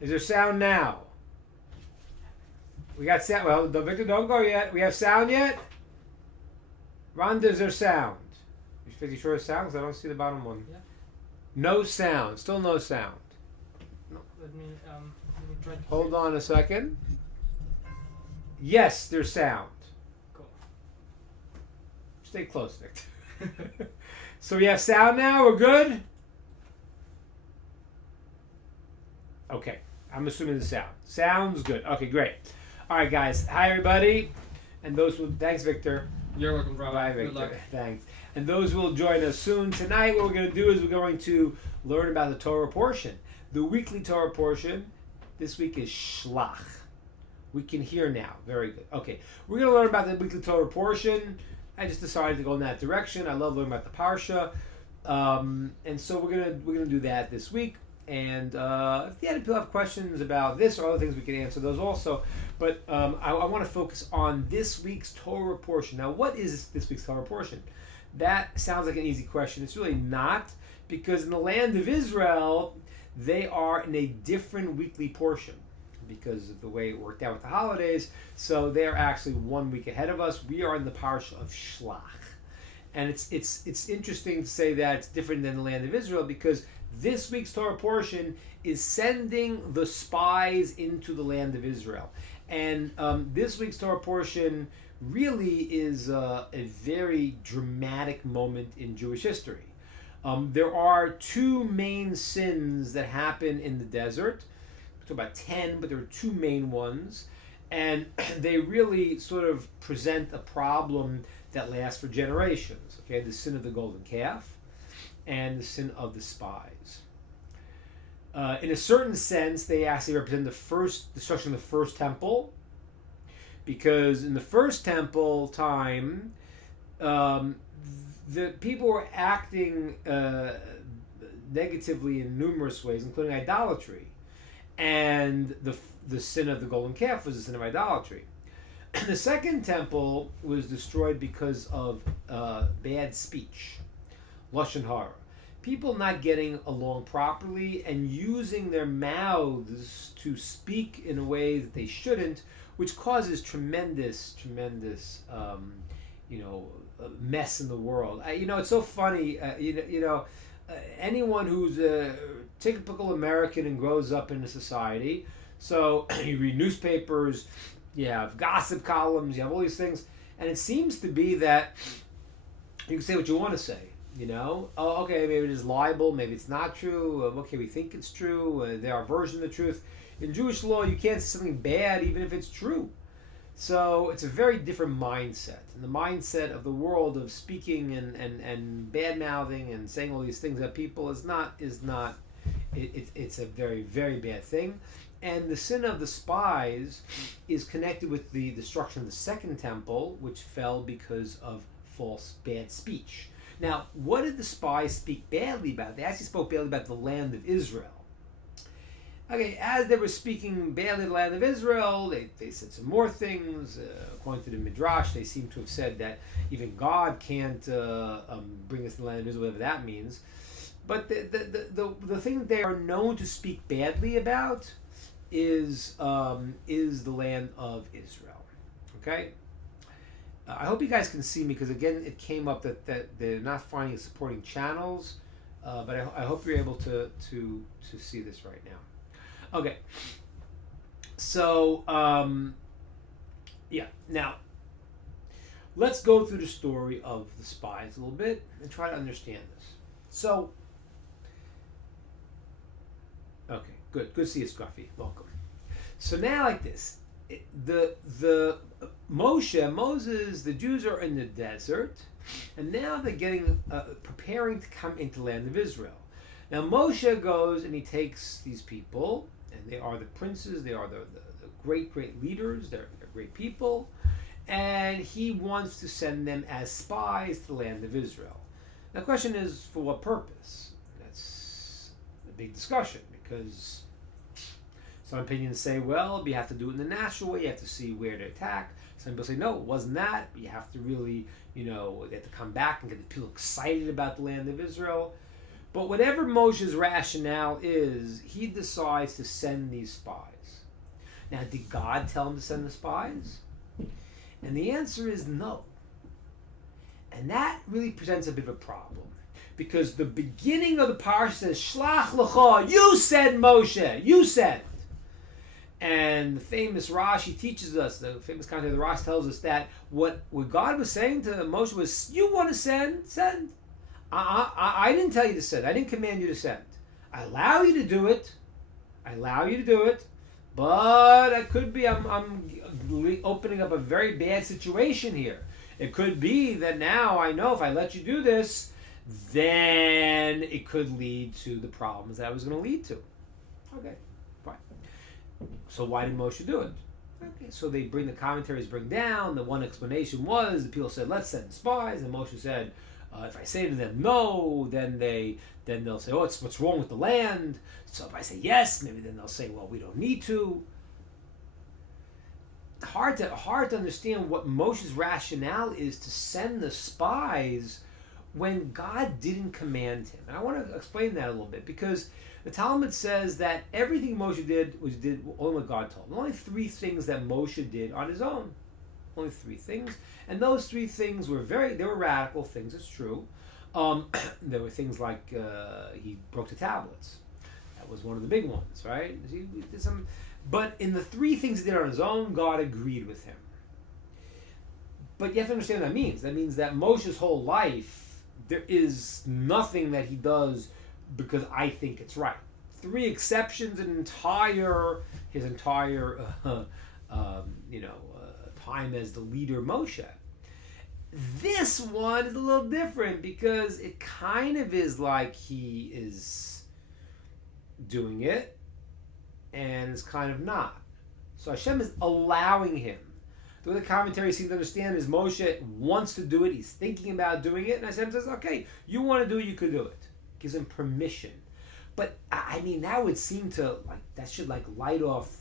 Is there sound now? We got sound. Well, Victor, don't go yet. We have sound yet? Rhonda, is there sound? You pretty sure it's sound? 'Cause I don't see the bottom one. Yeah. No sound. Still no sound. Let me try to. Hold on a second. Yes, there's sound. Cool. Stay close, Victor. So we have sound now? We're good? Okay. I'm assuming the sound. Sounds good. Okay, great. All right, guys. Hi, everybody. And those who... Thanks, Victor. You're welcome, Rabbi. Bye, Good luck. Victor. Thanks. And those who will join us soon. Tonight, what we're going to do is we're going to learn about the Torah portion. The weekly Torah portion this week is Shlach. We can hear now. Very good. Okay. We're going to learn about the weekly Torah portion. I just decided to go in that direction. I love learning about the Parsha. And so we're gonna do that this week. And if the other people have questions about this or other things, we can answer those also. But I want to focus on this week's Torah portion. Now, what is this week's Torah portion? That sounds like an easy question. It's really not, because in the land of Israel, they are in a different weekly portion because of the way it worked out with the holidays. So they are actually 1 week ahead of us. We are in the parsha of Shlach. And it's interesting to say that it's different than the land of Israel, because this week's Torah portion is sending the spies into the land of Israel. And this week's Torah portion really is a very dramatic moment in Jewish history. There are two main sins that happen in the desert. We talk about 10, but there are two main ones. And they really sort of present a problem that lasts for generations. Okay, the sin of the golden calf and the sin of the spies. In a certain sense, they actually represent the first destruction of the first temple, because in the first temple time, the people were acting negatively in numerous ways, including idolatry, and the sin of the golden calf was the sin of idolatry. The second temple was destroyed because of bad speech, lashon hara. People not getting along properly and using their mouths to speak in a way that they shouldn't, which causes tremendous mess in the world. It's so funny. Anyone who's a typical American and grows up in a society, so you read newspapers, you have gossip columns, you have all these things, and it seems to be that you can say what you want to say. Oh, okay, maybe it is libel, maybe it's not true. Okay, we think it's true. There are versions of the truth. In Jewish law, you can't say something bad even if it's true. So it's a very different mindset. And the mindset of the world of speaking and bad-mouthing and saying all these things at people it's a very, very bad thing. And the sin of the spies is connected with the destruction of the second temple, which fell because of false, bad speech. Now, what did the spies speak badly about? They actually spoke badly about the land of Israel. Okay, as they were speaking badly of the land of Israel, they said some more things. According to the Midrash, they seem to have said that even God can't bring us to the land of Israel, whatever that means. But the thing that they are known to speak badly about is the land of Israel. Okay? I hope you guys can see me, because again, it came up that they're not finding supporting channels, but I hope you're able to see this right now. Okay, so now let's go through the story of the spies a little bit and try to understand this. So, okay, good to see you, Scruffy. Welcome. So now, like this, the Moses, the Jews are in the desert, and now they're getting preparing to come into the land of Israel. Now Moshe goes and he takes these people, and they are the princes, they are the great leaders, they're great people, and he wants to send them as spies to the land of Israel. Now the question is, for what purpose? That's a big discussion, because some opinions say, well, you have to do it in the natural way, you have to see where to attack. Some people say, no, it wasn't that. You have to really, they have to come back and get the people excited about the land of Israel. But whatever Moshe's rationale is, he decides to send these spies. Now, did God tell him to send the spies? And the answer is no. And that really presents a bit of a problem. Because the beginning of the parsha says, Shlach lecha, you send Moshe, you send. And the famous Rashi teaches us, the famous commentator of the Rashi tells us that what God was saying to Moshe was, you want to send, send. I didn't tell you to send. I didn't command you to send. I allow you to do it. But it could be I'm opening up a very bad situation here. It could be that now I know if I let you do this, then it could lead to the problems that I was going to lead to. Okay, fine. So why did Moshe do it? Okay, so the commentaries bring down, the one explanation was, the people said, let's send spies, and Moshe said, if I say to them no, then they'll say, oh, what's wrong with the land? So if I say yes, maybe then they'll say, well, we don't need to. Hard to understand what Moshe's rationale is to send the spies when God didn't command him. And I want to explain that a little bit, because the Talmud says that everything Moshe did only what God told him. Only 3 things that Moshe did on his own. Only 3 things. And those 3 things were they were radical things, it's true. There were things like he broke the tablets. That was one of the big ones, right? He did some, but in the 3 things he did on his own, God agreed with him. But you have to understand what that means. That means that Moshe's whole life, there is nothing that he does because I think it's right. 3 exceptions in his entire time as the leader, Moshe. This one is a little different because it kind of is like he is doing it and it's kind of not. So Hashem is allowing him. The way the commentary seems to understand is Moshe wants to do it, he's thinking about doing it, and Hashem says, okay, you want to do it, you could do it. Gives him permission. But I mean, that would seem to that should light off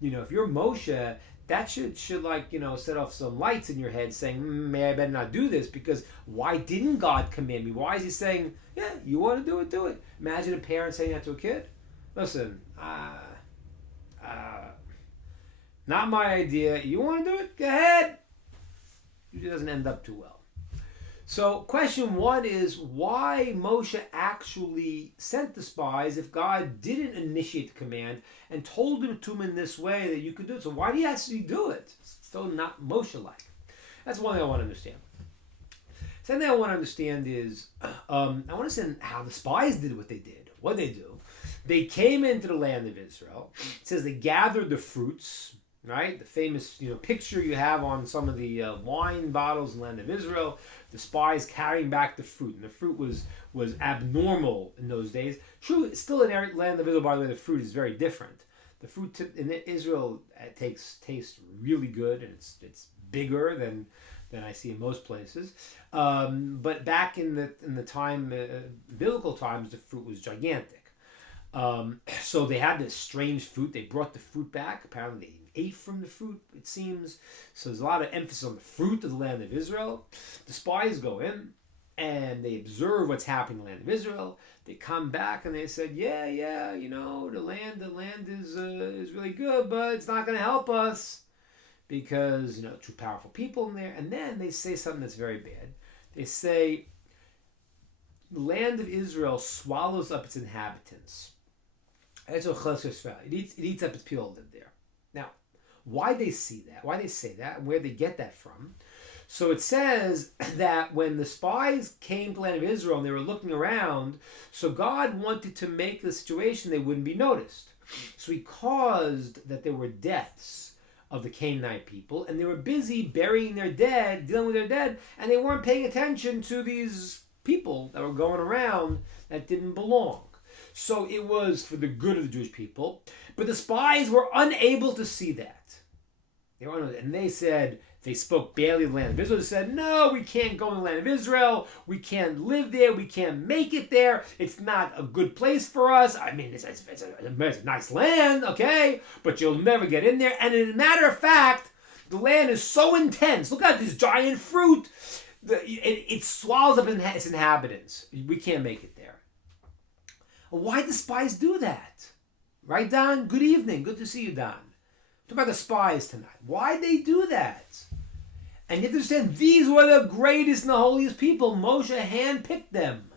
if you're Moshe, that should set off some lights in your head saying, may I better not do this, because why didn't God command me? Why is he saying, yeah, you want to do it? Imagine a parent saying that to a kid. Listen, not my idea. You want to do it? Go ahead. Usually doesn't end up too well. So question 1 is why Moshe actually sent the spies if God didn't initiate the command and told him to him in this way that you could do it. So why did he actually do it? It's still not Moshe-like. That's one thing I want to understand. Second thing I want to understand is I want to understand how the spies did what they did. What did they do? They came into the land of Israel. It says they gathered the fruits, right? The famous picture you have on some of the wine bottles in the land of Israel. The spies carrying back the fruit, and the fruit was abnormal in those days. True, still in the land of Israel, by the way, the fruit is very different. The fruit in Israel tastes really good, and it's bigger than I see in most places. But back in the time, biblical times, the fruit was gigantic. So they had this strange fruit. They brought the fruit back. Apparently, they ate from the fruit, it seems. So there's a lot of emphasis on the fruit of the land of Israel. The spies go in and they observe what's happening in the land of Israel. They come back and they said, yeah, the land is really good, but it's not going to help us because too powerful people in there. And then they say something that's very bad. They say the land of Israel swallows up its inhabitants. It eats up its people that live there. Now, why they see that, why they say that, and where they get that from. So it says that when the spies came to the land of Israel and they were looking around, so God wanted to make the situation they wouldn't be noticed. So he caused that there were deaths of the Canaanite people, and they were busy burying their dead, dealing with their dead, and they weren't paying attention to these people that were going around that didn't belong. So it was for the good of the Jewish people, but the spies were unable to see that. And they spoke badly of the land of Israel. They said, no, we can't go in the land of Israel. We can't live there. We can't make it there. It's not a good place for us. I mean, it's a nice land, okay, but you'll never get in there. And as a matter of fact, the land is so intense. Look at this giant fruit. It swallows up its inhabitants. We can't make it there. Why did the spies do that? Right, Don? Good evening. Good to see you, Don. Talk about the spies tonight. Why'd they do that? And you have to understand, these were the greatest and the holiest people. Moshe handpicked them.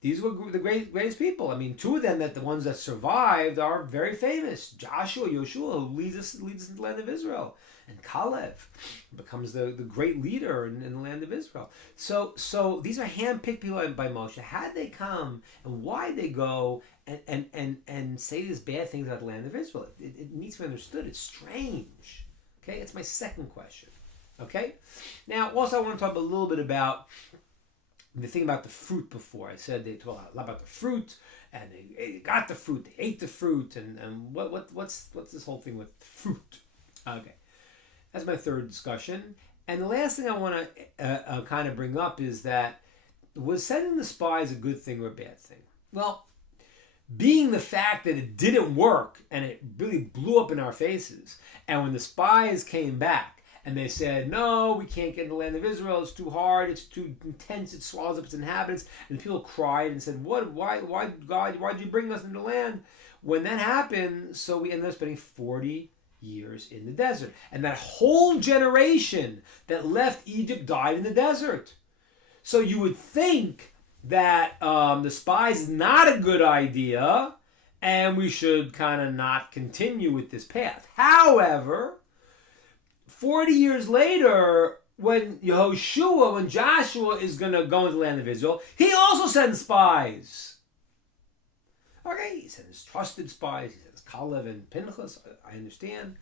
These were the greatest people. I mean, two of them, the ones that survived, are very famous. Joshua, Yoshua, who leads us into the land of Israel. And Caleb becomes the great leader in the land of Israel. So these are handpicked people by Moshe. How did they come and why did they go and say these bad things about the land of Israel? It needs to be understood. It's strange. Okay, it's my second question. Okay, now also I want to talk a little bit about the thing about the fruit before. I said they talk a lot about the fruit, and they got the fruit, they ate the fruit, and what's this whole thing with fruit? Okay, that's my third discussion. And the last thing I want to kind of bring up is that, was sending the spies a good thing or a bad thing? Well, being the fact that it didn't work and it really blew up in our faces, and when the spies came back, and they said, no, we can't get in the land of Israel. It's too hard. It's too intense. It swallows up its inhabitants. And people cried and said, what? Why, God, why did you bring us into the land? When that happened, so we ended up spending 40 years in the desert. And that whole generation that left Egypt died in the desert. So you would think that the spies is not a good idea, and we should kind of not continue with this path. However, 40 years later, when Joshua is going to go into the land of Israel, he also sends spies. Okay, he sends trusted spies. He sends Caleb and Pinchas. I understand.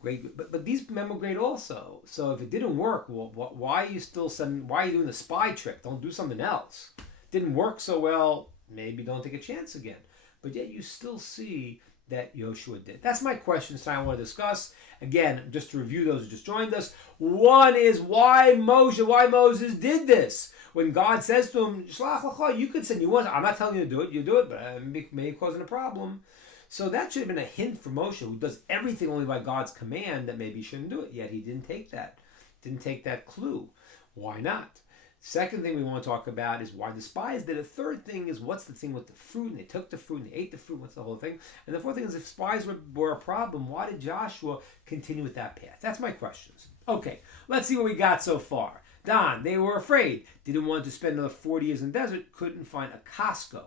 Great, but these men were great also. So if it didn't work, well, why are you still sending? Why are you doing the spy trick? Don't do something else. Didn't work so well. Maybe don't take a chance again. But yet you still see that Yoshua did. That's my questions tonight I want to discuss. Again, just to review those who just joined us. One is why Moses did this. When God says to him, Shlach lecha, you could send you want. I'm not telling you to do it. You do it, but it may causing a problem. So that should have been a hint for Moshe, who does everything only by God's command, that maybe he shouldn't do it. Yet he didn't take that clue. Why not? Second thing we want to talk about is why the spies did it. Third thing is what's the thing with the fruit, and they took the fruit and they ate the fruit. What's the whole thing? And the fourth thing is if spies were a problem, why did Joshua continue with that path? That's my questions. Okay, let's see what we got so far. Don, they were afraid, didn't want to spend another 40 years in the desert, couldn't find a Costco.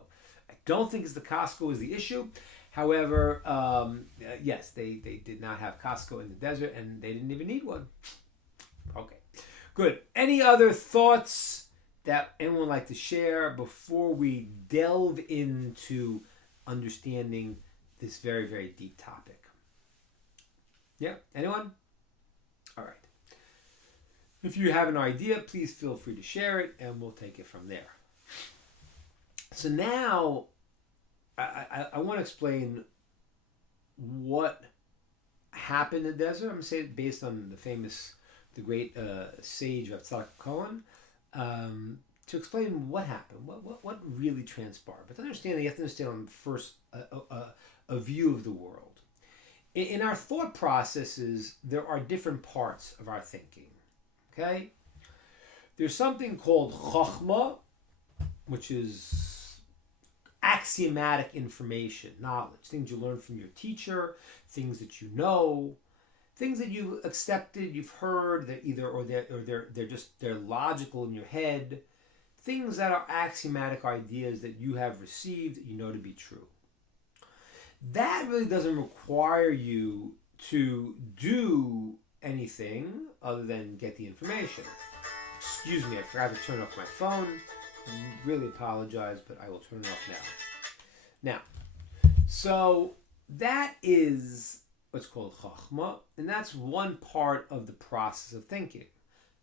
I don't think it's the Costco is the issue. However, yes, they did not have Costco in the desert, and they didn't even need one. Okay. Good. Any other thoughts that anyone would like to share before we delve into understanding this very, very deep topic? Yeah? Anyone? All right. If you have an idea, please feel free to share it, and we'll take it from there. So now, I want to explain what happened in the desert. I'm going to say it based on the great sage of Tzadok Cohen, to explain what happened, what really transpired. But to understand, you have to understand on first a view of the world. In our thought processes, there are different parts of our thinking. Okay, there's something called chokhmah, which is axiomatic information, knowledge, things you learn from your teacher, things that you know. Things that you've accepted, you've heard, that they're logical in your head. Things that are axiomatic ideas that you have received that you know to be true. That really doesn't require you to do anything other than get the information. Excuse me, I forgot to turn off my phone. I really apologize, but I will turn it off now. Now, so that is what's called chokhmah, and that's one part of the process of thinking.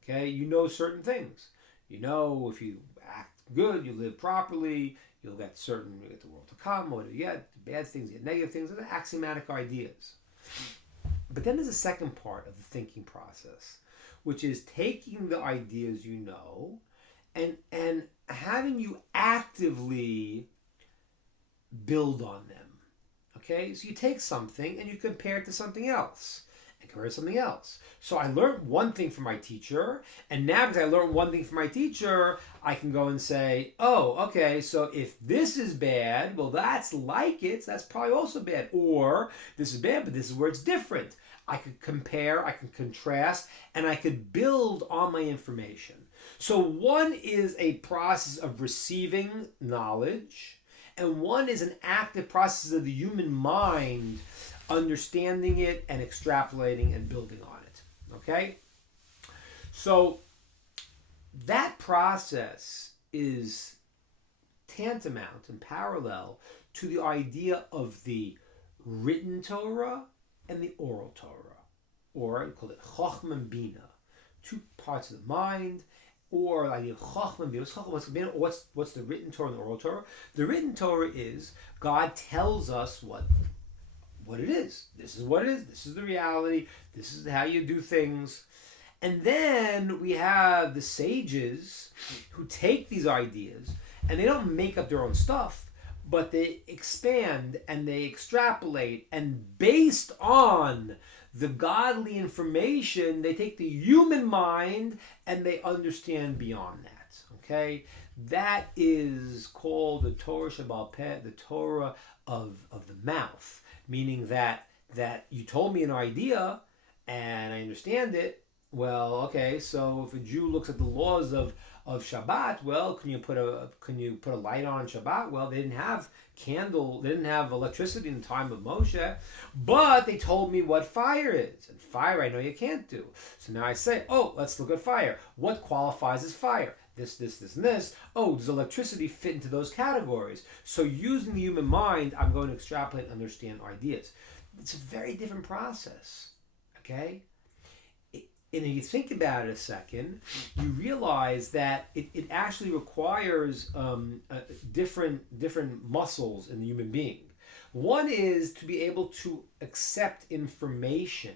Okay, you know certain things. You know if you act good, you live properly, you'll get the world to come. What do you get? Bad things, you get negative things. Those are axiomatic ideas. But then there's a second part of the thinking process, which is taking the ideas you know and having you actively build on them. Okay, so you take something and you compare it to something else. and compare it to something else. So I learned one thing from my teacher, and now because I learned one thing from my teacher, I can go and say, oh, okay, so if this is bad, well, that's like it, so that's probably also bad. Or this is bad, but this is where it's different. I could compare, I can contrast, and I could build on my information. So one is a process of receiving knowledge, and one is an active process of the human mind understanding it and extrapolating and building on it. Okay? So that process is tantamount and parallel to the idea of the written Torah and the oral Torah, or I call it Chochmah and Bina, two parts of the mind, or the idea of Chochmah and Bina. What's the written Torah and the oral Torah? The written Torah is God tells us what it is. This is what it is. This is the reality. This is how you do things. And then we have the sages who take these ideas and they don't make up their own stuff, but they expand and they extrapolate, and based on the godly information, they take the human mind and they understand beyond that. Okay? That is called the Torah Shebaal Peh, the Torah of the mouth, meaning that you told me an idea and I understand it. Well, okay, so if a Jew looks at the laws of Shabbat, well, can you put a light on Shabbat? Well, they didn't have electricity in the time of Moshe, but they told me what fire is. And fire I know you can't do. So now I say, oh, let's look at fire. What qualifies as fire? This, and this. Oh, does electricity fit into those categories? So using the human mind, I'm going to extrapolate and understand ideas. It's a very different process, okay? And if you think about it a second, you realize that it actually requires different muscles in the human being. One is to be able to accept information.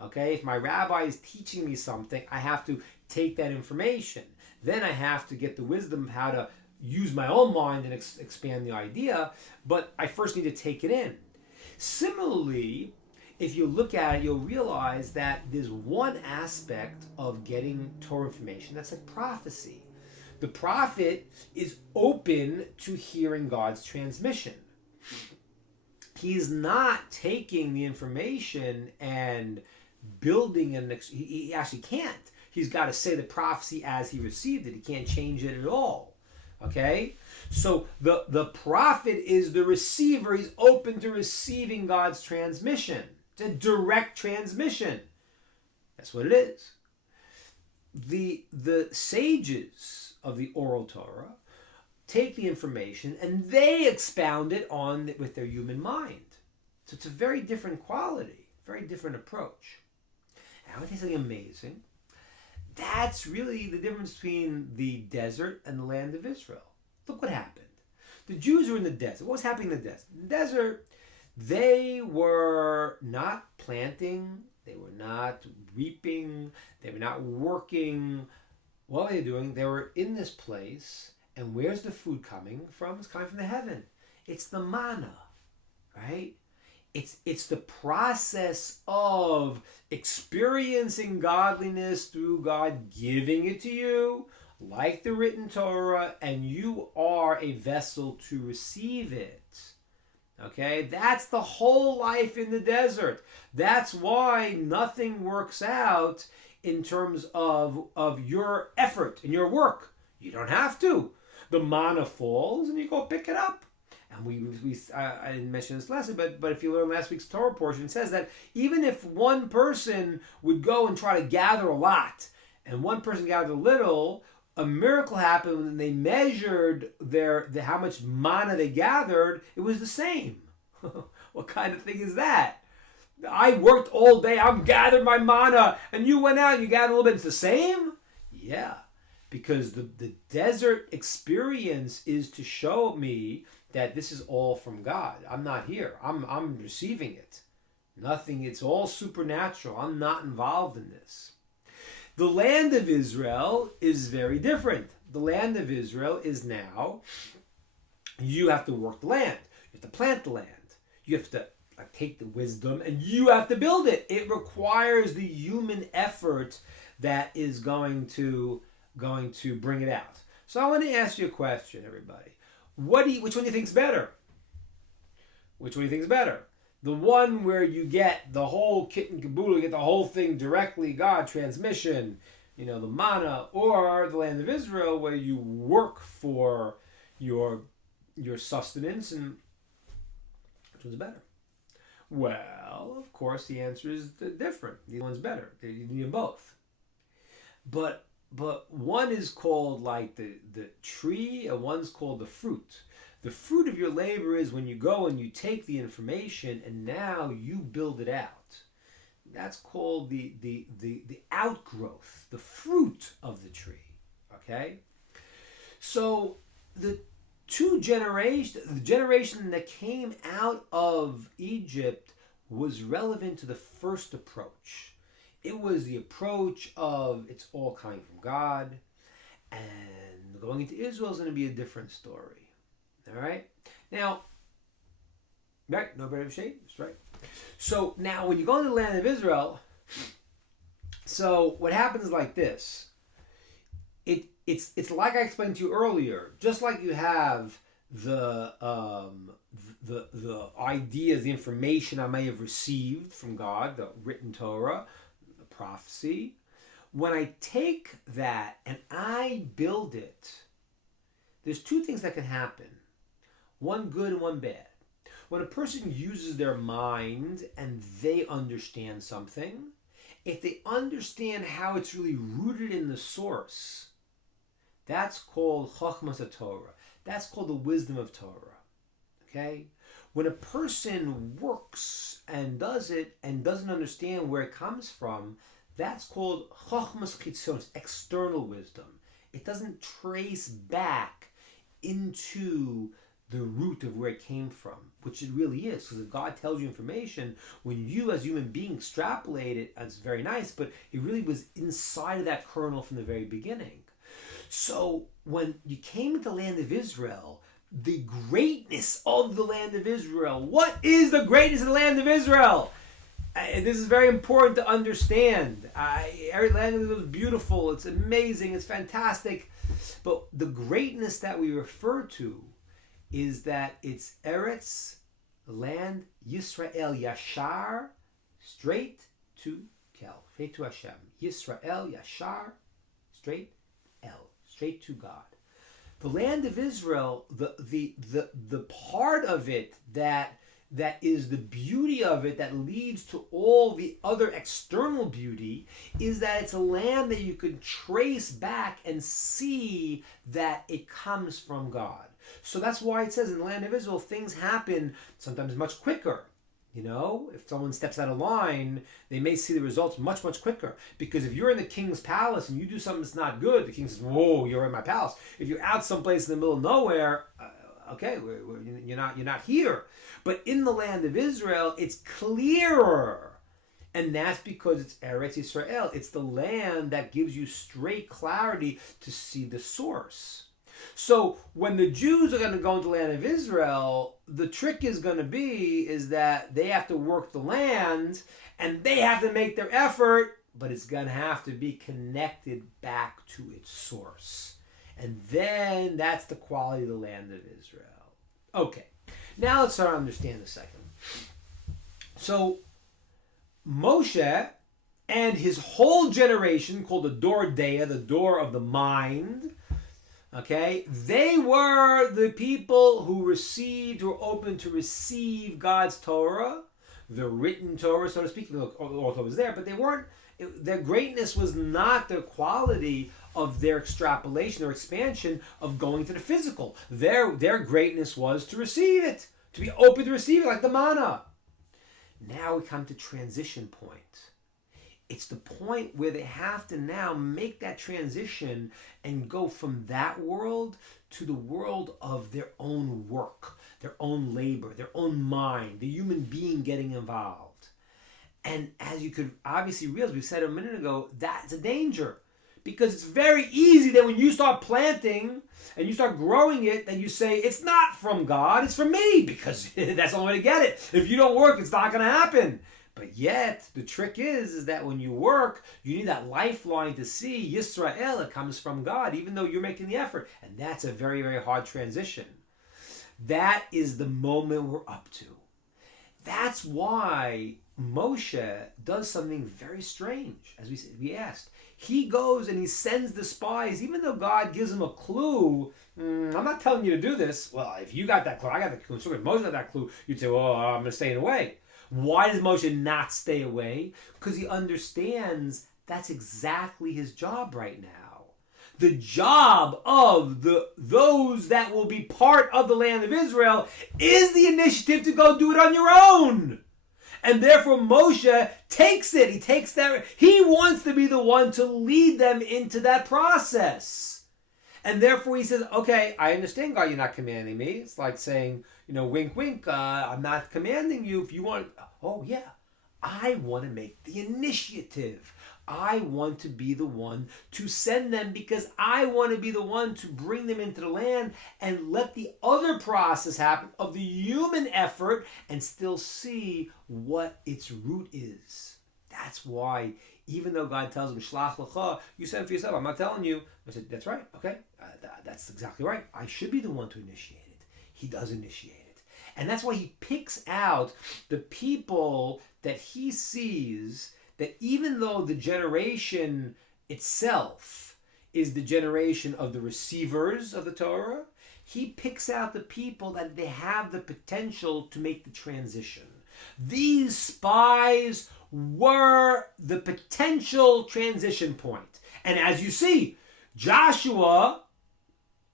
Okay, if my rabbi is teaching me something, I have to take that information. Then I have to get the wisdom of how to use my own mind and expand the idea, but I first need to take it in. Similarly, if you look at it, you'll realize that there's one aspect of getting Torah information that's like prophecy. The prophet is open to hearing God's transmission. He's not taking the information and building he actually can't. He's got to say the prophecy as he received it. He can't change it at all. Okay? So the prophet is the receiver. He's open to receiving God's transmission. It's a direct transmission. That's what it is. The sages of the oral Torah take the information and they expound it on with their human mind. So it's a very different quality, very different approach. And I want to tell you something amazing. That's really the difference between the desert and the land of Israel. Look what happened. The Jews were in the desert. What was happening in the desert? In the desert, they were not planting, they were not reaping, they were not working. What were they doing? They were in this place, and where's the food coming from? It's coming from the heaven. It's the manna, right? It's the process of experiencing godliness through God giving it to you, like the written Torah, and you are a vessel to receive it. Okay, that's the whole life in the desert. That's why nothing works out in terms of your effort and your work. You don't have to. The manna falls and you go pick it up. And I didn't mention this last week, but if you learn last week's Torah portion, it says that even if one person would go and try to gather a lot, and one person gathered a little, a miracle happened when they measured how much manna they gathered. It was the same. What kind of thing is that? I worked all day. I'm gathered my manna, and you went out and you gathered a little bit. It's the same. Yeah, because the desert experience is to show me that this is all from God. I'm not here. I'm receiving it. Nothing. It's all supernatural. I'm not involved in this. The land of Israel is very different. The land of Israel is now, you have to work the land. You have to plant the land. You have to take the wisdom and you have to build it. It requires the human effort that is going to bring it out. So I want to ask you a question, everybody. Which one do you think is better? Which one do you think is better? The one where you get the whole kit and caboodle, you get the whole thing directly, God, transmission, the manna, or the land of Israel, where you work for your sustenance, and which one's better? Well, of course, the answer is different. The one's better. You need them both. But one is called like the tree, and one's called the fruit. The fruit of your labor is when you go and you take the information and now you build it out. That's called the outgrowth, the fruit of the tree. Okay? So the generation that came out of Egypt was relevant to the first approach. It was the approach of it's all coming from God, and going into Israel is going to be a different story. All right? Now, right? No better shade? That's right. So now when you go into the land of Israel, so what happens is like this. It's like I explained to you earlier. Just like you have the ideas, the information I may have received from God, the written Torah, the prophecy. When I take that and I build it, there's two things that can happen. One good and one bad. When a person uses their mind and they understand something, if they understand how it's really rooted in the source, that's called Chochmas HaTorah. That's called the wisdom of Torah. Okay? When a person works and does it and doesn't understand where it comes from, that's called Chochmas Chitzonos, external wisdom. It doesn't trace back into the root of where it came from, which it really is. Because if God tells you information, when you as human beings extrapolate it, it's very nice, but it really was inside of that kernel from the very beginning. So when you came into the land of Israel, the greatness of the land of Israel, what is the greatness of the land of Israel? This is very important to understand. Every land of Israel is beautiful, it's amazing, it's fantastic, but the greatness that we refer to is that it's Eretz, land, Yisrael, Yashar, straight to Kel, straight to Hashem. Yisrael, Yashar, straight to God. The land of Israel, the part of it that is the beauty of it that leads to all the other external beauty is that it's a land that you can trace back and see that it comes from God. So that's why it says in the land of Israel, things happen sometimes much quicker. If someone steps out of line, they may see the results much, much quicker. Because if you're in the king's palace and you do something that's not good, the king says, whoa, you're in my palace. If you're out someplace in the middle of nowhere, okay, you're not here. But in the land of Israel, it's clearer. And that's because it's Eretz Yisrael. It's the land that gives you straight clarity to see the source. So when the Jews are going to go into the land of Israel, the trick is going to be is that they have to work the land and they have to make their effort, but it's going to have to be connected back to its source. And then that's the quality of the land of Israel. Okay, now let's start to understand a second. So Moshe and his whole generation, called the Dor Deah, the door of the mind, okay, they were the people who were open to receive God's Torah, the written Torah, so to speak. All Torah was there, but their greatness was not the quality of their extrapolation or expansion of going to the physical. Their greatness was to receive it, to be open to receive it, like the manna. Now we come to transition point. It's the point where they have to now make that transition and go from that world to the world of their own work, their own labor, their own mind, the human being getting involved. And as you could obviously realize, we said a minute ago, that's a danger. Because it's very easy that when you start planting and you start growing it, that you say, it's not from God, it's from me, because that's the only way to get it. If you don't work, it's not going to happen. But yet, the trick is that when you work, you need that lifeline to see Yisrael, it comes from God, even though you're making the effort. And that's a very, very hard transition. That is the moment we're up to. That's why Moshe does something very strange, as we asked. He goes and he sends the spies, even though God gives him a clue. I'm not telling you to do this. Well, if you got that clue, I got the clue. So if Moshe got that clue, you'd say, well, I'm going to stay away. Why does Moshe not stay away? Because he understands that's exactly his job right now. The job of those that will be part of the land of Israel is the initiative to go do it on your own. And therefore Moshe takes it. He takes that. He wants to be the one to lead them into that process. And therefore he says, okay, I understand, God, you're not commanding me. It's like saying, wink, wink, I'm not commanding you. If you want, oh yeah, I want to make the initiative. I want to be the one to send them because I want to be the one to bring them into the land and let the other process happen of the human effort and still see what its root is. That's why, even though God tells him, Shlach lecha, you send for yourself, I'm not telling you. I said, that's right, okay, that's exactly right. I should be the one to initiate it. He does initiate it. And that's why he picks out the people that he sees that even though the generation itself is the generation of the receivers of the Torah, he picks out the people that they have the potential to make the transition. These spies were the potential transition point. And as you see, Joshua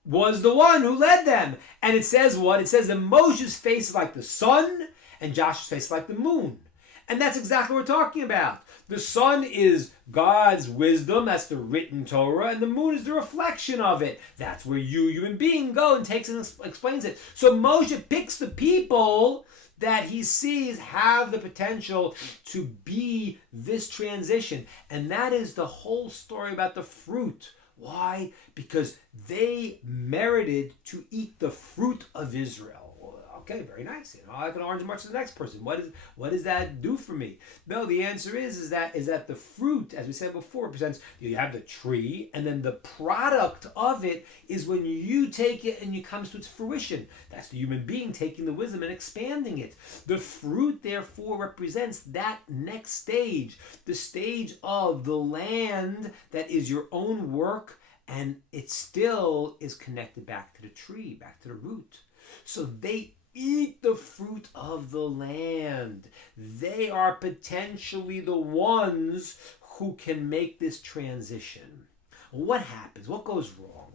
was the one who led them. And it says what? It says that Moshe's face is like the sun and Joshua's face is like the moon. And that's exactly what we're talking about. The sun is God's wisdom, that's the written Torah, and the moon is the reflection of it. That's where you, human being, go and takes and explains it. So Moshe picks the people that he sees have the potential to be this transition. And that is the whole story about the fruit. Why? Because they merited to eat the fruit of Israel. Okay, very nice. I can orange as much as the next person. What does that do for me? No, the answer is that the fruit, as we said before, represents you have the tree, and then the product of it is when you take it and it comes to its fruition. That's the human being taking the wisdom and expanding it. The fruit, therefore, represents that next stage, the stage of the land that is your own work, and it still is connected back to the tree, back to the root. So they eat the fruit of the land. They are potentially the ones who can make this transition. What happens? What goes wrong?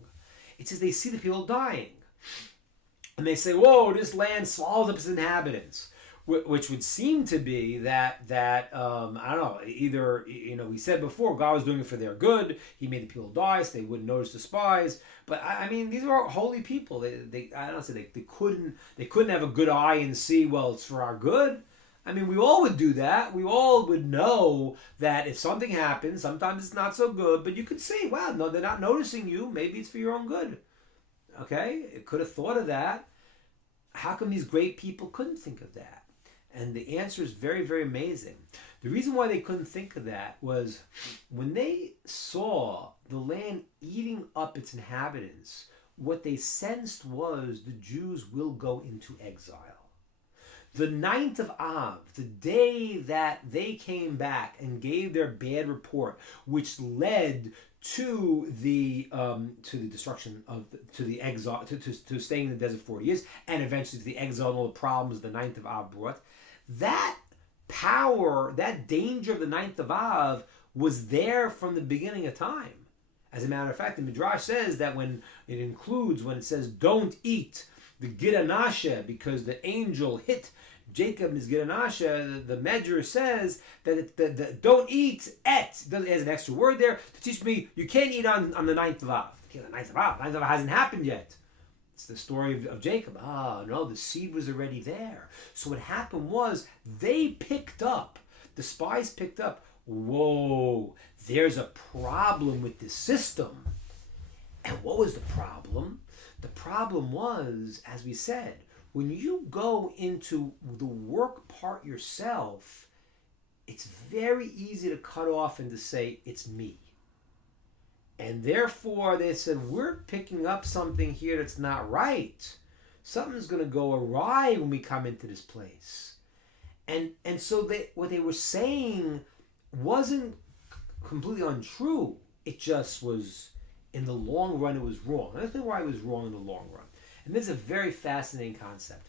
It says they see the people dying. And they say, whoa, this land swallows up its inhabitants. Which would seem to be that I don't know, either, we said before, God was doing it for their good. He made the people die so they wouldn't notice the spies. But I mean, these are holy people. They couldn't have a good eye and see, well, it's for our good. I mean, we all would do that. We all would know that if something happens, sometimes it's not so good, but you could see, wow, no, they're not noticing you. Maybe it's for your own good. Okay? It could have thought of that. How come these great people couldn't think of that? And the answer is very, very amazing. The reason why they couldn't think of that was when they saw the land eating up its inhabitants, what they sensed was the Jews will go into exile. The 9th of Av, the day that they came back and gave their bad report, which led to the destruction of to the exile, to staying in the desert 40 years, and eventually to the exile and all the problems the 9th of Av brought. That power, that danger of the 9th of Av was there from the beginning of time. As a matter of fact, the Midrash says that when it says don't eat the Gidanasha because the angel hit Jacob is Gidanasha, the Medrash says that the don't eat et. It has an extra word there to teach me you can't eat on the 9th of Av. Okay, the 9th of Av. 9th of Av hasn't happened yet. It's the story of Jacob. No, the seed was already there. So what happened was the spies picked up whoa, there's a problem with this system. And what was the problem? The problem was, as we said, when you go into the work part yourself, it's very easy to cut off and to say, it's me. And therefore, they said, we're picking up something here that's not right. Something's going to go awry when we come into this place. And so what they were saying wasn't completely untrue. It just was, in the long run, it was wrong. And I think why it was wrong in the long run. And this is a very fascinating concept.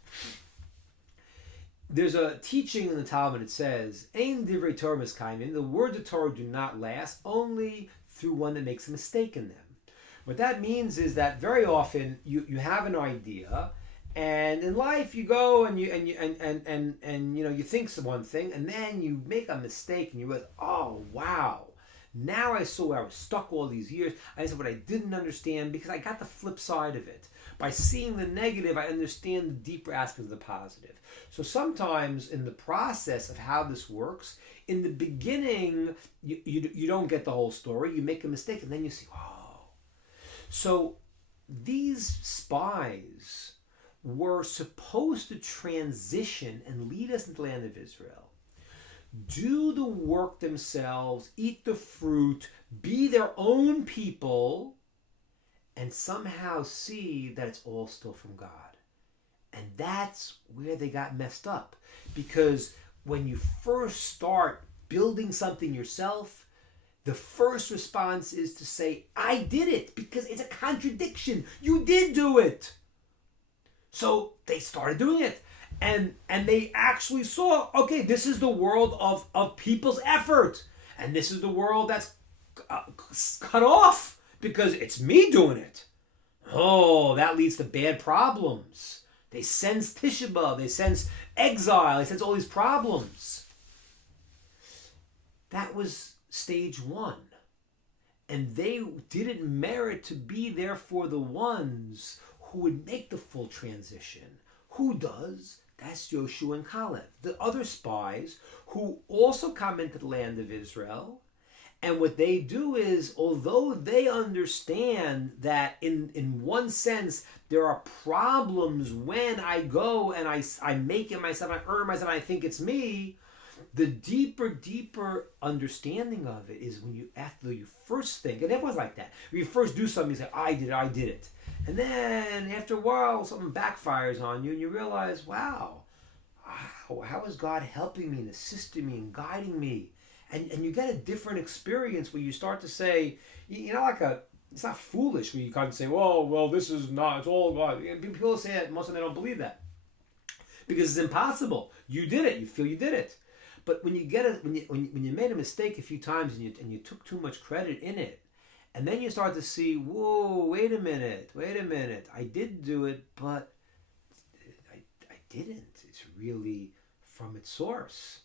There's a teaching in the Talmud that says, Ein divrei Torah miskaymin, the words of Torah do not last, only through one that makes a mistake in them. What that means is that very often you have an idea, and in life you go and you think one thing, and then you make a mistake and you realize, oh wow, now I saw where I was stuck all these years. I said what I didn't understand because I got the flip side of it. By seeing the negative, I understand the deeper aspects of the positive. So sometimes in the process of how this works, in the beginning, you don't get the whole story. You make a mistake, and then you see, oh. So these spies were supposed to transition and lead us into the land of Israel, do the work themselves, eat the fruit, be their own people, and somehow see that it's all still from God. And that's where they got messed up. Because when you first start building something yourself, the first response is to say, I did it, because it's a contradiction. You did do it. So they started doing it. And they actually saw, okay, this is the world of people's effort. And this is the world that's cut off. Because it's me doing it. Oh, that leads to bad problems. They sense Tisha B'Av, they sense exile, they sense all these problems. That was stage one. And they didn't merit to be therefore the ones who would make the full transition. Who does? That's Yoshua and Caleb. The other spies who also come into the land of Israel. And what they do is, although they understand that in one sense, there are problems when I go and I make it myself, I earn myself, and I think it's me, the deeper understanding of it is when you, after you first think, and everyone's like that, when you first do something, you say, I did it. And then after a while, something backfires on you and you realize, wow, how is God helping me and assisting me and guiding me? And you get a different experience where you start to say, it's not foolish where you kind of say, well, this is not, it's all God. People say that, most of them don't believe that. Because it's impossible. You did it, you feel you did it. But when you when you made a mistake a few times and you took too much credit in it, and then you start to see, whoa, wait a minute, I did do it, but I didn't. It's really from its source.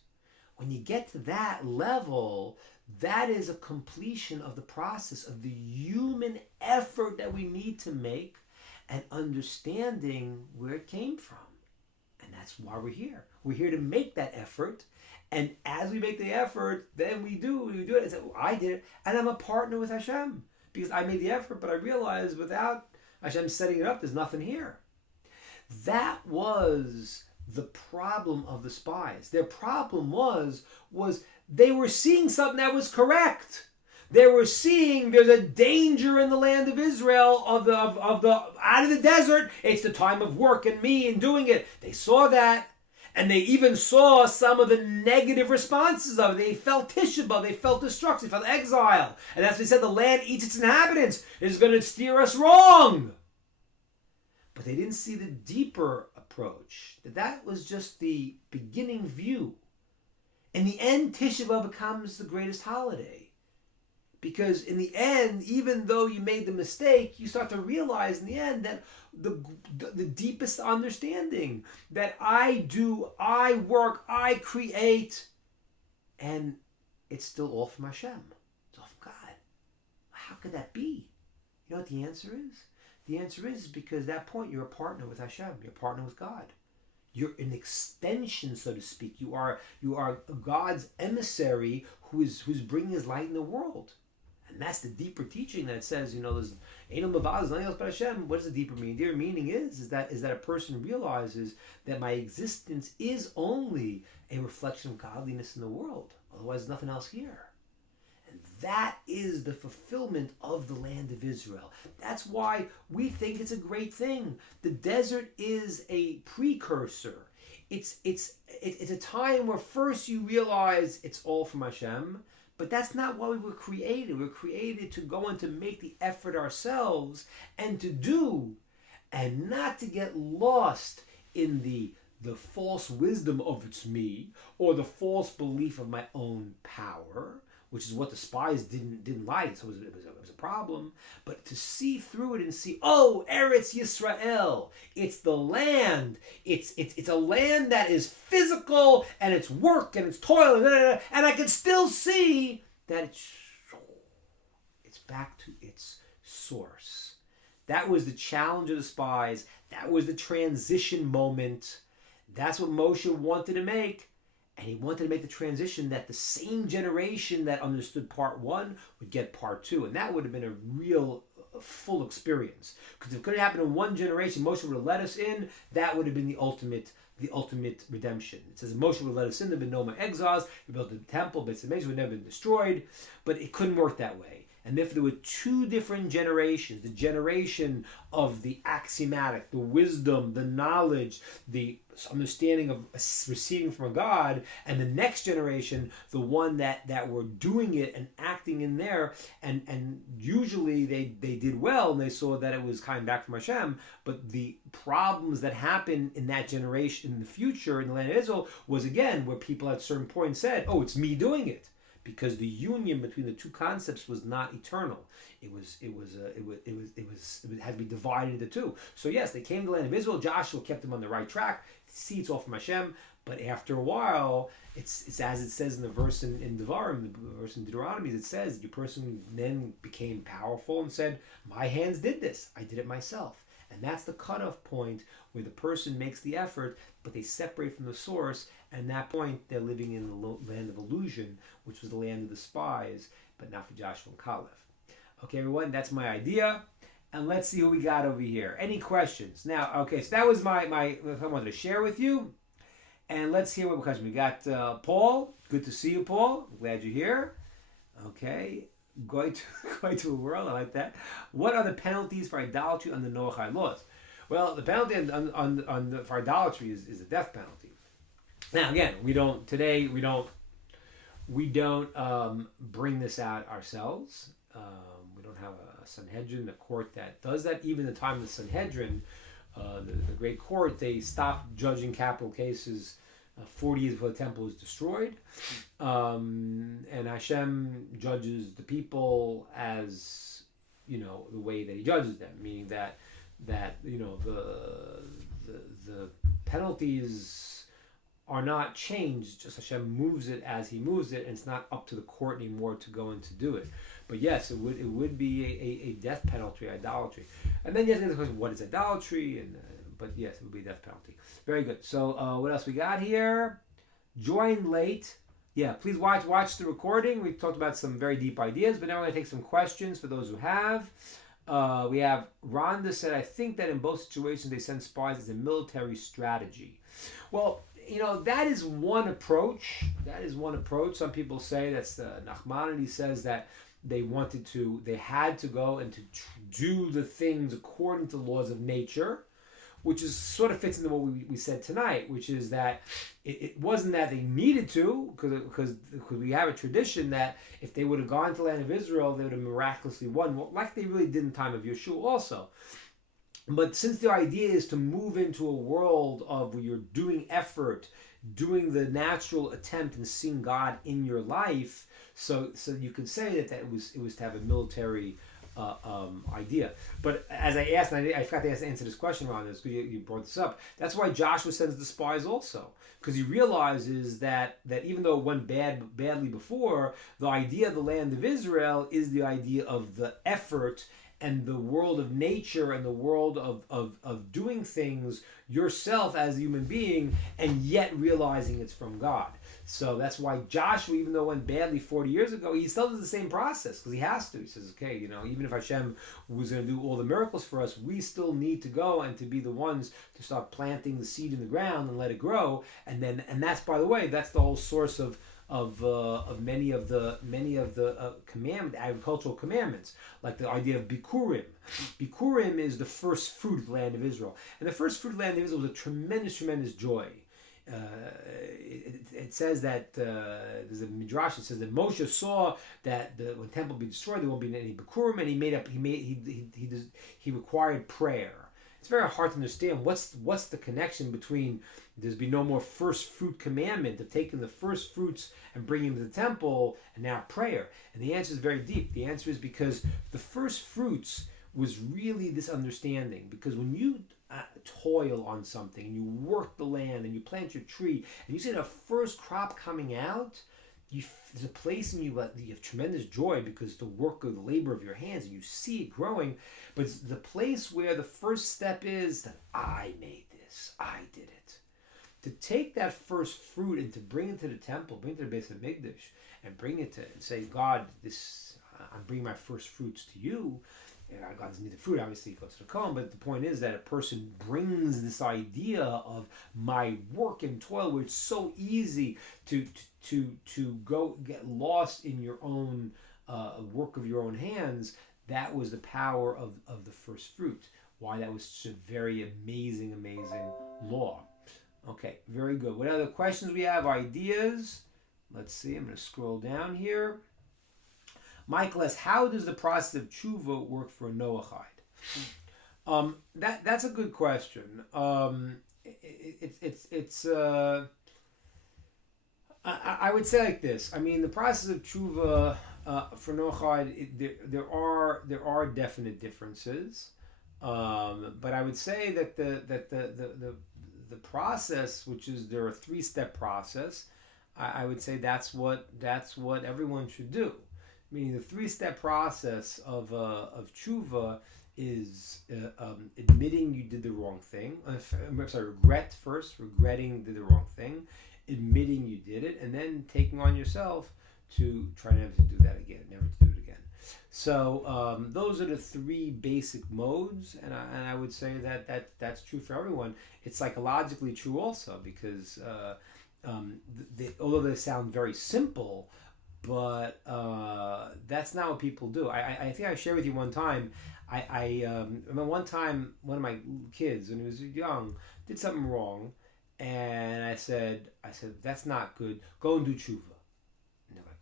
When you get to that level, that is a completion of the process of the human effort that we need to make and understanding where it came from. And that's why we're here. We're here to make that effort. And as we make the effort, then we do it. And say, I did it. And I'm a partner with Hashem. Because I made the effort, but I realized without Hashem setting it up, there's nothing here. That was the problem of the spies. Their problem was they were seeing something that was correct. They were seeing there's a danger in the land of Israel of the out of the desert. It's the time of work and me and doing it. They saw that, and they even saw some of the negative responses of it. They felt Tisha B'Av, they felt destruction, they felt exile, and as we said, the land eats its inhabitants. It's going to steer us wrong. But they didn't see the deeper approach. That was just the beginning view. In the end, Tisha B'Av becomes the greatest holiday. Because in the end, even though you made the mistake, you start to realize in the end that the deepest understanding that I work, I create, and it's still all from Hashem. It's all from God. How could that be? You know what the answer is? The answer is because at that point you're a partner with Hashem. You're a partner with God. You're an extension, so to speak. You are God's emissary who's bringing His light in the world. And that's the deeper teaching that says, there's Einam Levaz, nothing else but Hashem. What does the deeper meaning? The deeper meaning is that a person realizes that my existence is only a reflection of godliness in the world. Otherwise, there's nothing else here. And that is the fulfillment of the land of Israel. That's why we think it's a great thing. The desert is a precursor. It's a time where first you realize it's all from Hashem, but that's not why we were created. We were created to go and to make the effort ourselves and to do, and not to get lost in the false wisdom of it's me, or the false belief of my own power, which is what the spies didn't like. So it was a problem. But to see through it and see, Eretz Yisrael, it's the land. It's a land that is physical, and it's work, and it's toil, and I can still see that it's back to its source. That was the challenge of the spies. That was the transition moment. That's what Moshe wanted to make. And he wanted to make the transition that the same generation that understood part one would get part two. And that would have been a real full experience. Because if it could have happened in one generation, Moshe would have let us in, that would have been the ultimate redemption. It says Moshe would let us in, there would be no more exiles, we built the temple, Beit Hamikdash would never been destroyed. But it couldn't work that way. And therefore there were two different generations. The generation of the axiomatic, the wisdom, the knowledge, the understanding of receiving from God, and the next generation, the one that were doing it and acting in there, and usually they did well and they saw that it was coming back from Hashem, but the problems that happened in that generation in the future in the land of Israel was again where people at a certain point said, it's me doing it. Because the union between the two concepts was not eternal. It had to be divided into two. So yes, they came to the land of Israel. Joshua kept them on the right track. See, it's all from Hashem. But after a while, it's as it says in the verse in Devarim, the verse in Deuteronomy, it says the person then became powerful and said, "My hands did this. I did it myself." And that's the cutoff point where the person makes the effort, but they separate from the source. And at that point, they're living in the land of illusion, which was the land of the spies, but not for Joshua and Caleb. Okay, everyone, that's my idea. And let's see who we got over here. Any questions? Now, okay, so that was my what I wanted to share with you. And let's hear what question we got. Paul, good to see you, Paul. I'm glad you're here. Okay, going to a world, I like that. What are the penalties for idolatry under Noahide laws? Well, the penalty for idolatry is the death penalty. Now, again, we don't bring this out ourselves. We don't have a Sanhedrin, a court that does that. Even in the time of the Sanhedrin, the great court, they stopped judging capital cases 40 years before the temple was destroyed. And Hashem judges the people as, the way that He judges them, meaning that the penalties are not changed, just Hashem moves it as He moves it, and it's not up to the court anymore to go and to do it. But yes, it would be a death penalty, idolatry. And then you have to ask the question, what is idolatry? But yes, it would be a death penalty. Very good. So what else we got here? Join late. Yeah, please watch the recording. We've talked about some very deep ideas, but now we're going to take some questions for those who have. We have Rhonda said, I think that in both situations they send spies as a military strategy. Well, that is one approach. Some people say that's Nachmanides says that they had to go and to do the things according to the laws of nature, which is sort of fits into what we said tonight, which is that it wasn't that they needed to, because we have a tradition that if they would have gone to the land of Israel, they would have miraculously won, like they really did in the time of Yeshua also. But since the idea is to move into a world of where you're doing effort, doing the natural attempt and seeing God in your life, so you could say that it was to have a military idea. But as I asked, and I forgot to answer this question, Ron, because you brought this up. That's why Joshua sends the spies also, because he realizes that even though it went badly before, the idea of the land of Israel is the idea of the effort and the world of nature and the world of doing things yourself as a human being, and yet realizing it's from God. So that's why Joshua, even though it went badly 40 years ago, he still does the same process because he has to. He says, okay, even if Hashem was going to do all the miracles for us, we still need to go and to be the ones to start planting the seed in the ground and let it grow. And that's, by the way, that's the whole source of many of the agricultural commandments, like the idea of Bikurim. Bikurim is the first fruit of the land of Israel, and the first fruit of the land of Israel was a tremendous joy. It says that there's a midrash that says that Moshe saw that when the temple be destroyed, there won't be any Bikurim, and he required prayer. It's very hard to understand what's the connection between there's be no more first fruit commandment of taking the first fruits and bringing them to the temple, and now prayer. And the answer is very deep. The answer is because the first fruits was really this understanding. Because when you toil on something and you work the land and you plant your tree and you see the first crop coming out, there's a place in you have tremendous joy because the work of the labor of your hands and you see it growing. But it's the place where the first step is that I made this, I did it. To take that first fruit and to bring it to the temple, bring it to the Beis Hamikdash, and bring it to and say, God, I'm bringing my first fruits to you. God doesn't need the fruit, obviously it goes to the Kohen, but the point is that a person brings this idea of my work and toil, where it's so easy to go get lost in your own work of your own hands. That was the power of the first fruit. Why that was such a very amazing law. Okay, very good. What other questions we have? Ideas? Let's see, I'm going to scroll down here. Michael asks, how does the process of tshuva work for a Noachide? That's a good question. I would say like this. I mean, the process of tshuva for Noachide, there are definite differences, but I would say that the process, which is there are 3-step process, I would say that's what everyone should do. Meaning the 3-step process of tshuva is admitting you did the wrong thing. Regret first, regretting you did the wrong thing, admitting you did it, and then taking on yourself to try never to do that again, never to do it again. So those are the 3 basic modes, and I would say that's true for everyone. It's psychologically true also because although they sound very simple, but that's not what people do. I think I shared with you one time. I remember one time one of my kids, when he was young, did something wrong, and I said that's not good. Go and do tshuva. And they're like,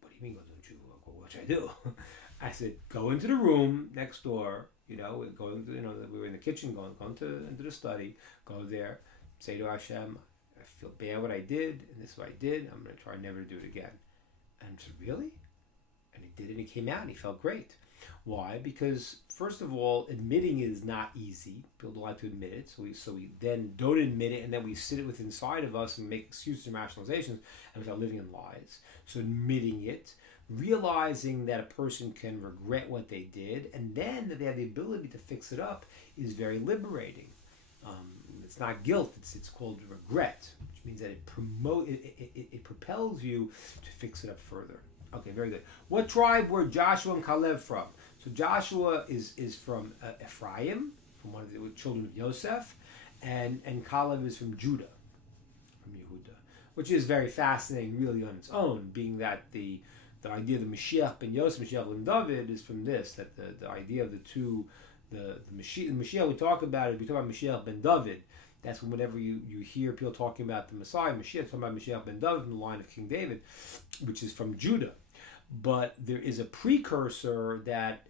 what do you mean go do tshuva? What should I do? I said go into the room next door. We were in the kitchen, going into the study. Go there, say to Hashem, I feel bad what I did, and this is what I did. I'm going to try never to do it again. And I said, really? And he did it, and he came out, and he felt great. Why? Because, first of all, admitting it is not easy. People don't like to admit it, so we then don't admit it, and then we sit it with inside of us and make excuses and rationalizations, and we start living in lies. So admitting it, realizing that a person can regret what they did, and then that they have the ability to fix it up is very liberating. It's not guilt, it's called regret, which means that it propels you to fix it up further. Okay, very good. What tribe were Joshua and Caleb from? So Joshua is from Ephraim, from one of the children of Yosef, and Caleb is from Judah, from Yehuda, which is very fascinating really on its own, being that the idea of the Mashiach ben Yosef, Mashiach ben David is from this, that the idea of the two, the Mashiach we talk about Mashiach ben David. That's whenever you hear people talking about the Messiah, Mashiach, talking about Mashiach ben David from the line of King David, which is from Judah. But there is a precursor that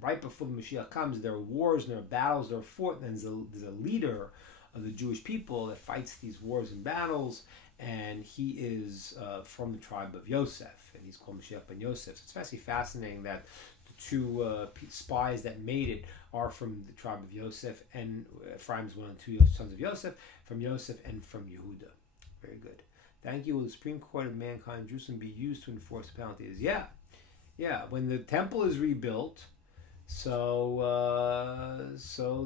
right before the Mashiach comes, there are wars and there are battles, there are fought, and there's a leader of the Jewish people that fights these wars and battles, and he is from the tribe of Yosef, and he's called Mashiach ben Yosef. So it's actually fascinating that the 2 spies that made it are from the tribe of Yosef, and Ephraim is one of the 2 sons of Yosef, from Yosef and from Yehuda. Very good. Thank you. Will the Supreme Court of Mankind, Jerusalem, be used to enforce penalties? Yeah. When the temple is rebuilt, So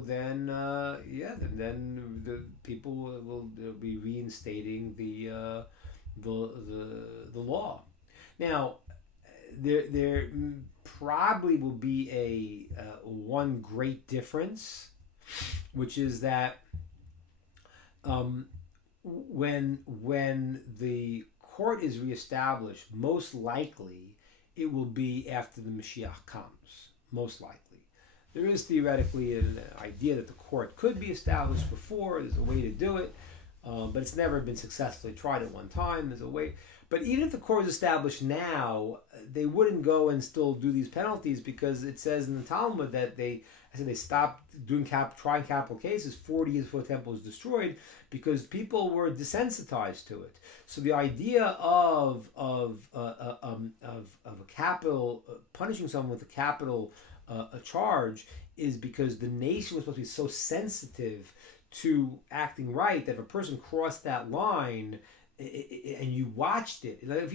then the people will be reinstating the law. Now, there probably will be a one great difference, which is that um, when the court is reestablished, most likely it will be after the Mashiach comes. Most likely, there is theoretically an idea that the court could be established before. There's a way to do it, but it's never been successfully tried at one time. There's a way. But even if the court is established now, they wouldn't go and still do these penalties because it says in the Talmud that they stopped trying capital cases 40 years before the temple was destroyed because people were desensitized to it. So the idea of a capital punishing someone with a capital a charge is because the nation was supposed to be so sensitive to acting right that if a person crossed that line and you watched it, like if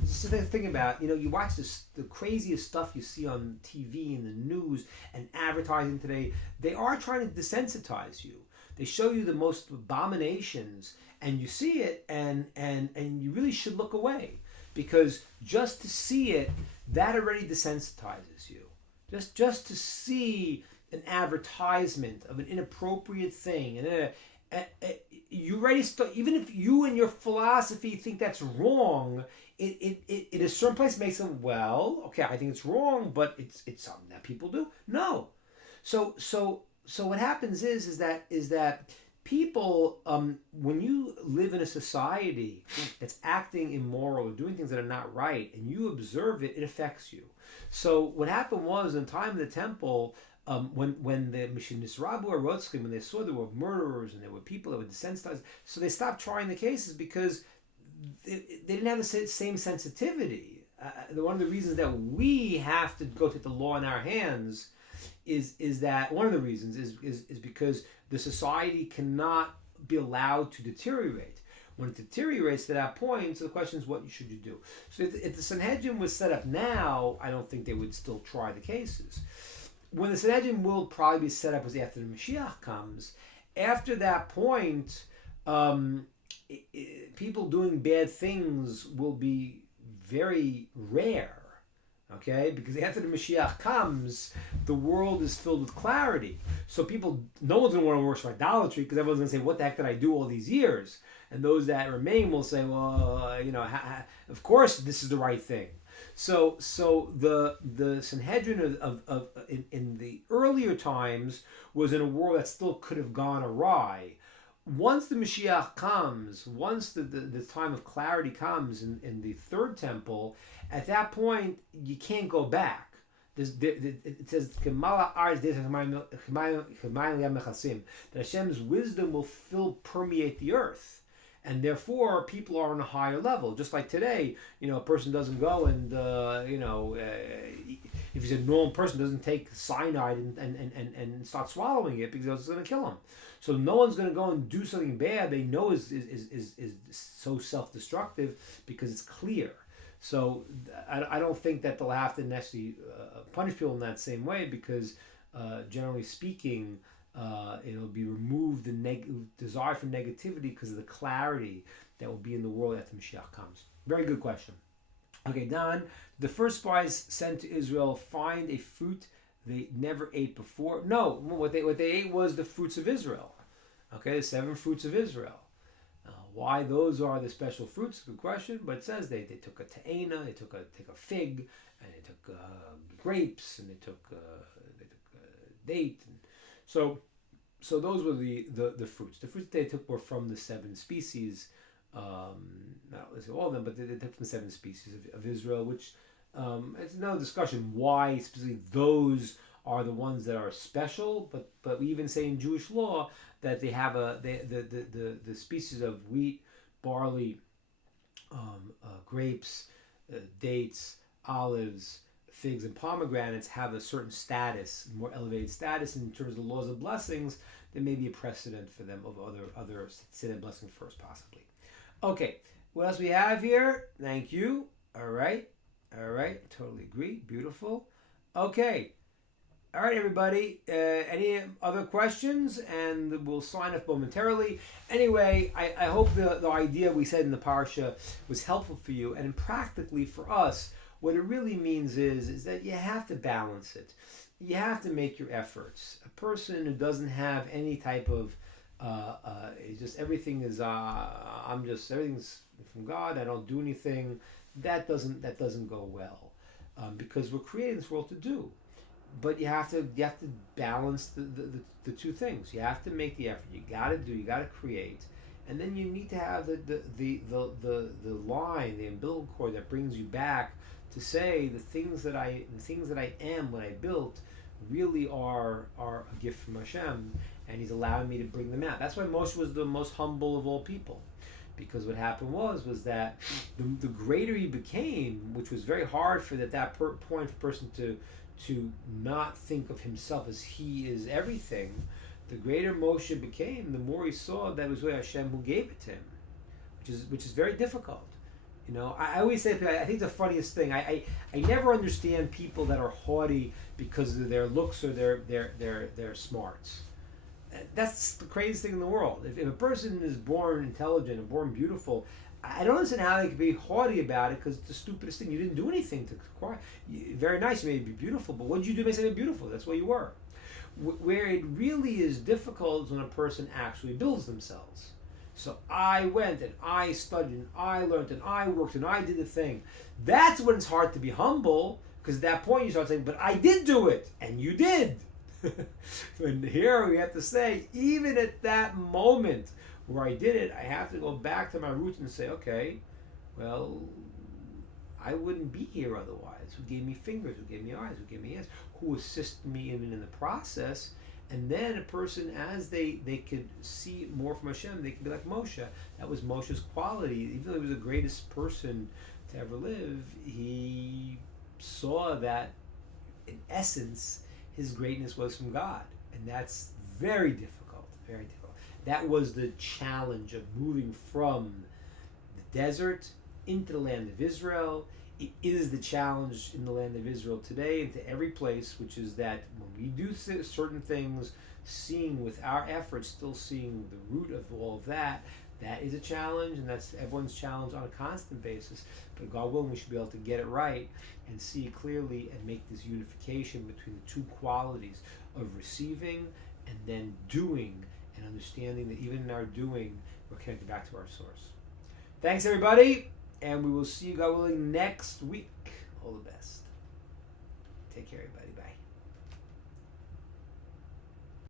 just think about, you watch the craziest stuff you see on TV and the news and advertising today. They are trying to desensitize you. They show you the most abominations, and you see it, and you really should look away, because just to see it, that already desensitizes you. Just to see an advertisement of an inappropriate thing, and you already start, even if you and your philosophy think that's wrong, it in a certain place makes them, well, okay, I think it's wrong, but it's something that people do. No. So what happens is that people, when you live in a society that's acting immoral or doing things that are not right, and you observe it, it affects you. So what happened was, in the time of the temple, when the Mishnah or Rotskim, when they saw there were murderers and there were people that were desensitized, so they stopped trying the cases because they didn't have the same sensitivity. One of the reasons that we have to go take the law in our hands is that one of the reasons is because the society cannot be allowed to deteriorate. When it deteriorates to that point, so the question is, what should you do? So if the Sanhedrin was set up now, I don't think they would still try the cases. When the Sanhedrin will probably be set up as after the Mashiach comes. After that point, people doing bad things will be very rare. Okay, because after the Mashiach comes, the world is filled with clarity. So no one's going to want to worship idolatry, because everyone's going to say, what the heck did I do all these years? And those that remain will say, well, of course this is the right thing. So the Sanhedrin in the earlier times was in a world that still could have gone awry. Once the Mashiach comes, once the time of clarity comes in the third temple, at that point you can't go back. It says that Hashem's wisdom will permeate the earth, and therefore people are on a higher level. Just like today, a person doesn't go and if he's a normal person, doesn't take cyanide and start swallowing it because it's going to kill him. So no one's going to go and do something bad they know is so self-destructive, because it's clear. So I don't think that they'll have to necessarily punish people in that same way, because generally speaking, it'll be removed the desire for negativity because of the clarity that will be in the world after Mashiach comes. Very good question. Okay, Don, the first spies sent to Israel find a fruit they never ate before. No, what they ate was the fruits of Israel. Okay, the 7 fruits of Israel. Why those are the special fruits? Good question. But it says they took a te'ena, they took a fig, and they took grapes, and they took date. And so those were the fruits. The fruits they took were from the 7 species. Not all of them, but they took from the 7 species of Israel, which it's another discussion why specifically those are the ones that are special. But we even say in Jewish law that they have the species of wheat, barley, grapes, dates, olives, figs, and pomegranates have a certain status, more elevated status in terms of the laws of blessings. There may be a precedent for them of other say that blessing first, possibly. Okay, what else we have here? Thank you. All right, totally agree. Beautiful. Okay, All right, everybody. Any other questions? And we'll sign up momentarily. Anyway, I hope the idea we said in the parsha was helpful for you. And practically for us, what it really means is that you have to balance it. You have to make your efforts. A person who doesn't have any type of it's just everything is everything's from God. I don't do anything. That doesn't go well, because we're created in this world to do. But you have to balance the two things. You have to make the effort. You got to create, and then you need to have the line, the umbilical cord that brings you back to say the things that I am, what I built, really are a gift from Hashem, and He's allowing me to bring them out. That's why Moshe was the most humble of all people, because what happened was that the greater he became, which was very hard for point for a person to not think of himself as he is everything. The greater Moshe became, the more he saw that it was really Hashem who gave it to him, which is very difficult. You know, I always say, I think the funniest thing, I never understand people that are haughty because of their looks or their smarts. That's the craziest thing in the world. If a person is born intelligent and born beautiful, I don't understand how they can be haughty about it, because it's the stupidest thing. You didn't do anything to acquire. Very nice, you may be beautiful, but what did you do to make something beautiful? That's what you were. Where it really is difficult is when a person actually builds themselves. So I went and I studied and I learned and I worked and I did the thing. That's when it's hard to be humble, because at that point you start saying, but I did do it, and you did. And here we have to say, even at that moment where I did it, I have to go back to my roots and say, okay, well, I wouldn't be here otherwise. Who gave me fingers? Who gave me eyes? Who gave me hands? Who assisted me in the process? And then a person, as they could see more from Hashem, they could be like Moshe. That was Moshe's quality. Even though he was the greatest person to ever live, he saw that, in essence, his greatness was from God. And that's very difficult, very difficult. That was the challenge of moving from the desert into the land of Israel. It is the challenge in the land of Israel today, and to every place, which is that when we do certain things, seeing with our efforts, still seeing the root of all of that, that is a challenge, and that's everyone's challenge on a constant basis. But God willing, we should be able to get it right and see it clearly and make this unification between the two qualities of receiving and then doing, and understanding that even in our doing, we're connected back to our source. Thanks, everybody, and we will see you, God willing, next week. All the best. Take care, everybody. Bye.